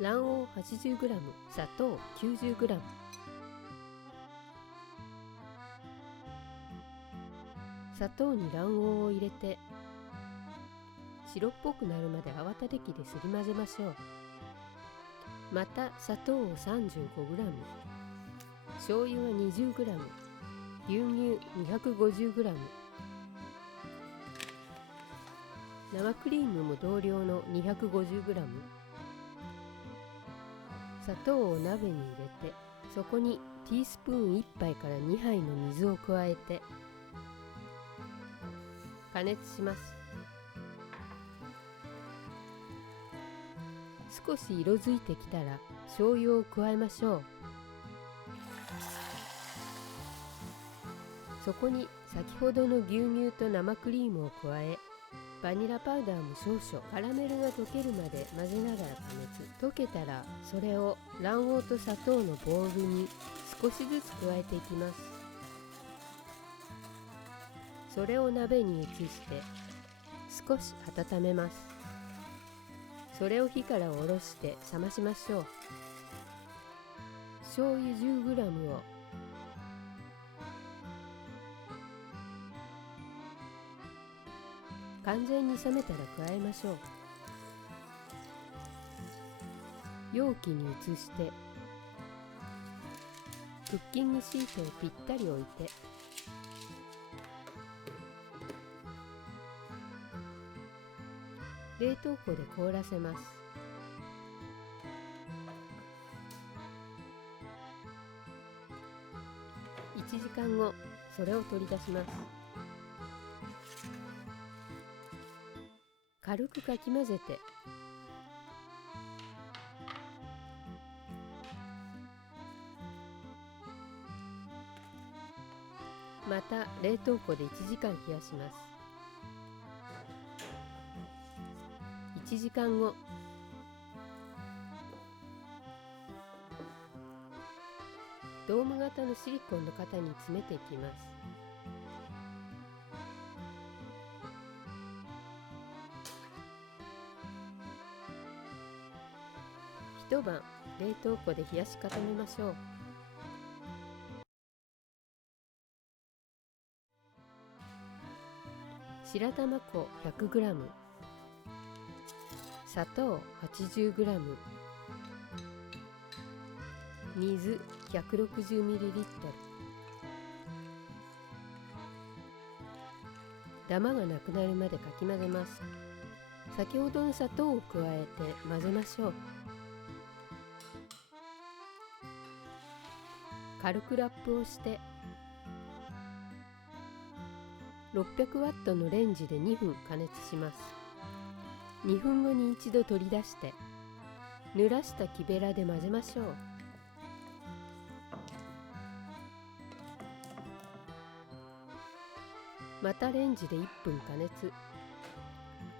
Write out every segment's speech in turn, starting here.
卵黄 80g、砂糖 90g。砂糖に卵黄を入れて白っぽくなるまで泡立て器ですり混ぜましょう。また砂糖を 35g、醤油は 20g、牛乳 250g、生クリームも同量の 250g。砂糖を鍋に入れて、そこにティースプーン1杯から2杯の水を加えて加熱します。少し色づいてきたら醤油を加えましょう。そこに先ほどの牛乳と生クリームを加え、バニラパウダーも少々、カラメルが溶けるまで混ぜながら加熱。溶けたらそれを卵黄と砂糖のボウルに少しずつ加えていきます。それを鍋に移して少し温めます。それを火から下ろして冷ましましょう。醤油 10g を完全に冷めたら加えましょう。容器に移してクッキングシートをぴったり置いて冷凍庫で凍らせます。1時間後、それを取り出します。軽くかき混ぜてまた冷凍庫で1時間冷やします。1時間後、ドーム型のシリコンの型に詰めていきます。一晩冷凍庫で冷やし固めましょう。白玉粉 100g、砂糖 80g、水 160ml、ダマがなくなるまでかき混ぜます。先ほどの砂糖を加えて混ぜましょう。軽くラップをして600ワットのレンジで2分加熱します。2分後に一度取り出して濡らした木べらで混ぜましょう。またレンジで1分加熱。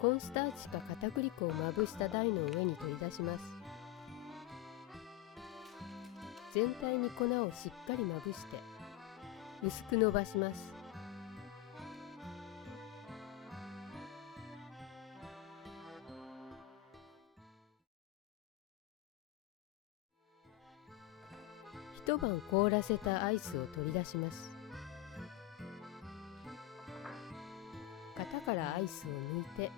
コーンスターチか片栗粉をまぶした台の上に取り出します。全体に粉をしっかりまぶして薄く伸ばします。一晩凍らせたアイスを取り出します。型からアイスを抜いて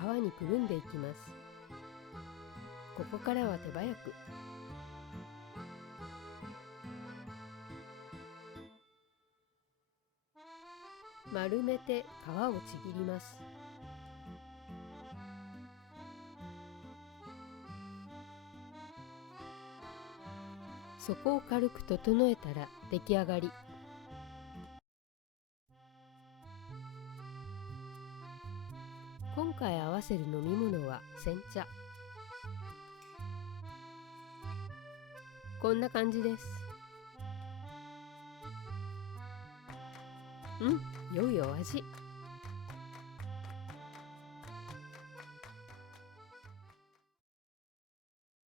皮にくるんでいきます。ここからは手早く。丸めて皮をちぎります。底を軽く整えたら出来上がり。今回合わせる飲み物は煎茶。こんな感じです。良いお味。